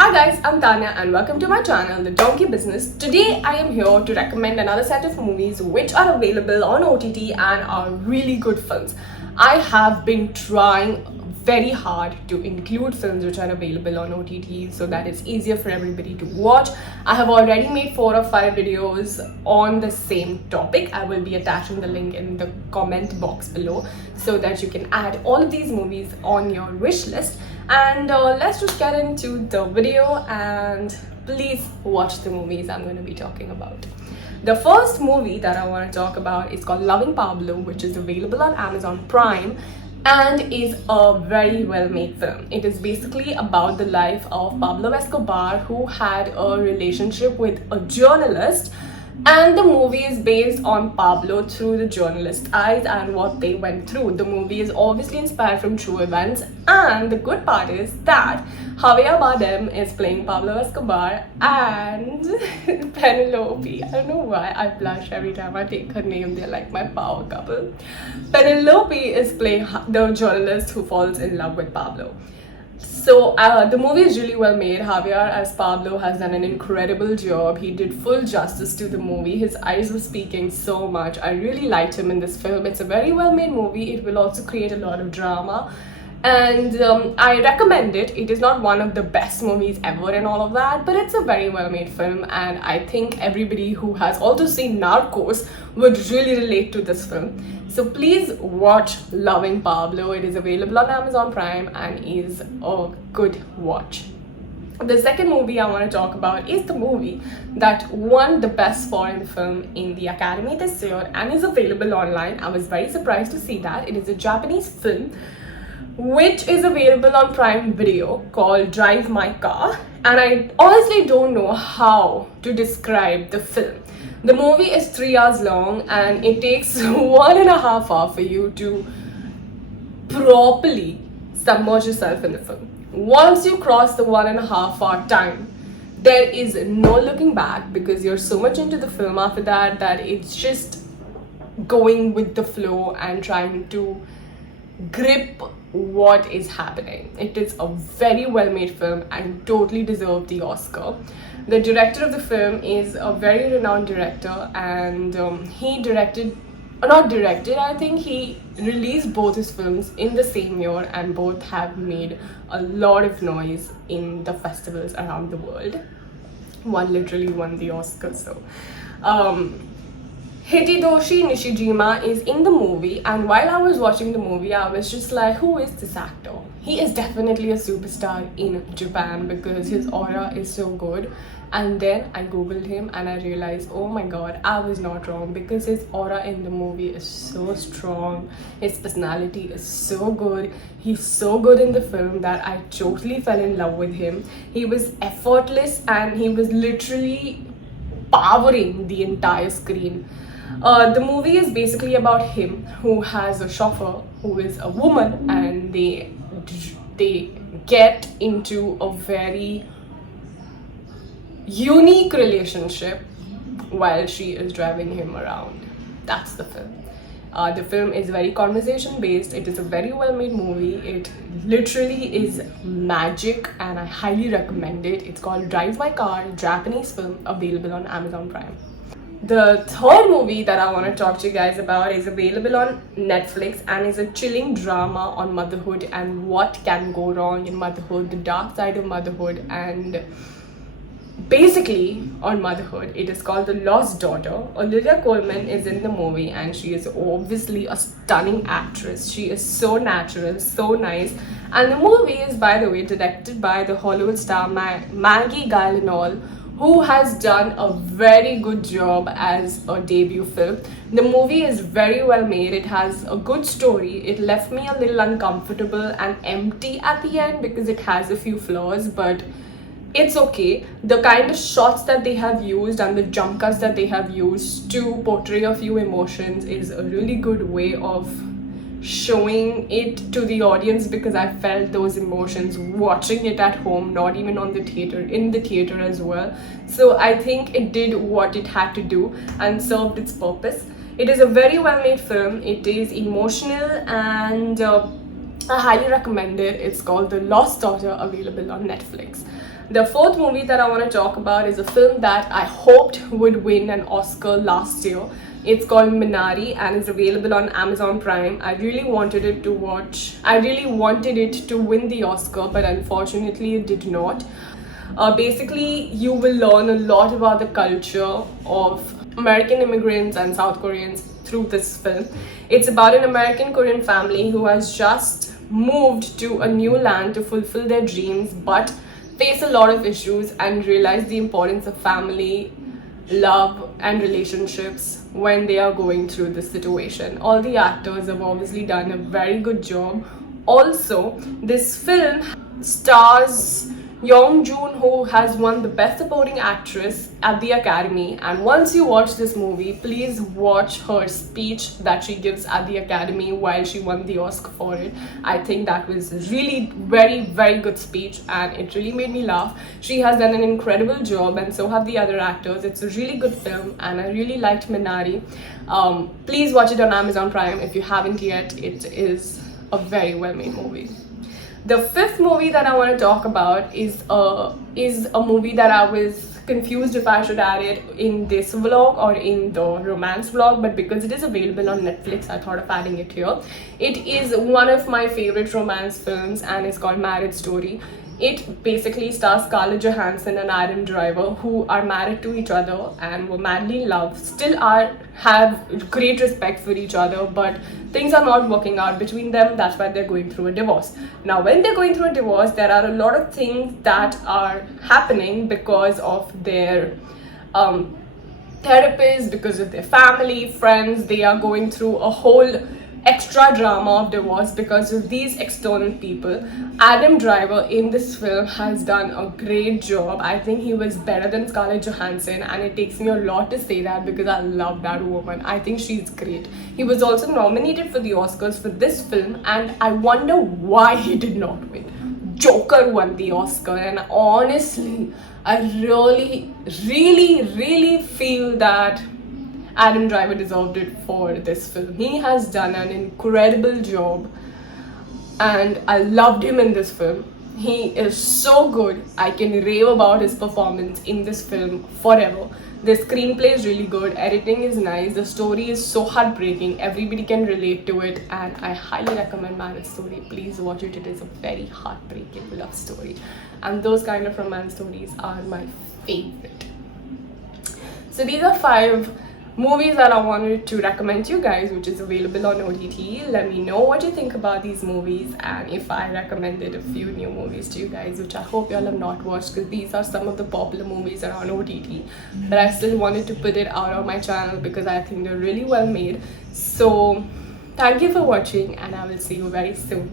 Hi guys, I'm Tanya and welcome to my channel, The Donkey Business. Today I am here to recommend another set of movies which are available on OTT and are really good films. I have been trying very hard to include films which are available on OTT so that it's easier for everybody to watch. I have already made 4 or 5 videos on the same topic. I will be attaching the link in the comment box below so that you can add all of these movies on your wish list. And let's just get into the video and please watch the movies I'm going to be talking about. The first movie that I want to talk about is called Loving Pablo, which is available on Amazon Prime and is a very well made film. It is basically about the life of Pablo Escobar, who had a relationship with a journalist, and the movie is based on Pablo through the journalist's eyes and what they went through. The movie is obviously inspired from true events, and the good part is that Javier Bardem is playing Pablo Escobar and Penelope. I don't know why I blush every time I take her name. They're like my power couple. Penelope is playing the journalist who falls in love with Pablo. So the movie is really well made. Javier as Pablo has done an incredible job. He did full justice to the movie. His eyes were speaking so much. I really liked him in this film. It's a very well made movie. It will also create a lot of drama. And I recommend it. It is not one of the best movies ever and all of that, but it's a very well made film, and I think everybody who has also seen Narcos would really relate to this film. So please watch Loving Pablo. It is available on Amazon Prime and is a good watch. The second movie I want to talk about is the movie that won the best foreign film in the Academy this year and is available online. I was very surprised to see that. It is a Japanese film which is available on Prime Video, called Drive My Car, and I honestly don't know how to describe the film. The movie is 3 hours long and it takes 1.5 hours for you to properly submerge yourself in the film. Once you cross the 1.5 hour time, there is no looking back because you're so much into the film after that it's just going with the flow and trying to grip what is happening. It is a very well made film and totally deserved the Oscar. The director of the film is a very renowned director, and he I think he released both his films in the same year, and both have made a lot of noise in the festivals around the world. One literally won the Oscar. So Hideyoshi Nishijima is in the movie, and while I was watching the movie, I was just like, who is this actor? He is definitely a superstar in Japan because his aura is so good. And then I googled him and I realized, oh my god, I was not wrong, because his aura in the movie is so strong. His personality is so good. He's so good in the film that I totally fell in love with him. He was effortless and he was literally powering the entire screen. The movie is basically about him who has a chauffeur who is a woman, and they get into a very unique relationship while she is driving him around. That's the film. The film is very conversation based. It is a very well made movie. It literally is magic and I highly recommend it. It's called Drive My Car, Japanese film, available on Amazon Prime. The third movie that I want to talk to you guys about is available on Netflix and is a chilling drama on motherhood and what can go wrong in motherhood, the dark side of motherhood, and basically on motherhood. It is called The Lost Daughter. Olivia Colman is in the movie and she is obviously a stunning actress. She is so natural, so nice. And the movie is, by the way, directed by the Hollywood star Maggie Gyllenhaal, who has done a very good job as a debut film. The movie is very well made. It has a good story. It left me a little uncomfortable and empty at the end because it has a few flaws, but it's okay. The kind of shots that they have used and the jump cuts that they have used to portray a few emotions is a really good way of showing it to the audience, because I felt those emotions watching it at home, not even on the theater, in the theater as well. So I think it did what it had to do and served its purpose. It is a very well made film. It is emotional and I highly recommend it. It's called The Lost Daughter, available on Netflix. The fourth movie that I want to talk about is a film that I hoped would win an Oscar last year. It's called Minari and is available on Amazon Prime. I really wanted it to win the Oscar, but unfortunately it did not. Basically, you will learn a lot about the culture of American immigrants and South Koreans through this film. It's about an American Korean family who has just moved to a new land to fulfill their dreams, but face a lot of issues and realize the importance of family, love, and relationships when they are going through this situation. All the actors have obviously done a very good job. Also, this film stars Young Joon, who has won the Best Supporting Actress at the Academy. And once you watch this movie, please watch her speech that she gives at the Academy while she won the Oscar for it. I think that was really very good speech and it really made me laugh. She has done an incredible job and so have the other actors. It's a really good film and I really liked Minari. Please watch it on Amazon Prime if you haven't yet. It is a very well made movie. The fifth movie that I want to talk about is a movie that I was confused if I should add it in this vlog or in the romance vlog, but because it is available on Netflix, I thought of adding it here. It is one of my favorite romance films and it's called Marriage Story. It basically stars Scarlett Johansson and Adam Driver, who are married to each other and were madly in love, still have great respect for each other, but things are not working out between them. That's why they're going through a divorce. Now, when they're going through a divorce, there are a lot of things that are happening because of their therapists, because of their family, friends. They are going through a whole extra drama of divorce because of these external people. Adam Driver in this film has done a great job. I think he was better than Scarlett Johansson and it takes me a lot to say that because I love that woman. I think she's great. He was also nominated for the Oscars for this film and I wonder why he did not win. Joker won the Oscar and honestly, I really feel that Adam Driver deserved it for this film. He has done an incredible job and I loved him in this film. He is so good. I can rave about his performance in this film forever. The screenplay is really good, editing is nice, the story is so heartbreaking, everybody can relate to it and I highly recommend Marriage Story. Please watch it. It is a very heartbreaking love story and those kind of romance stories are my favorite. So these are 5 movies that I wanted to recommend to you guys, which is available on OTT. Let me know what you think about these movies and if I recommended a few new movies to you guys, which I hope y'all have not watched because these are some of the popular movies around OTT, but I still wanted to put it out on my channel because I think they're really well made. So thank you for watching and I will see you very soon.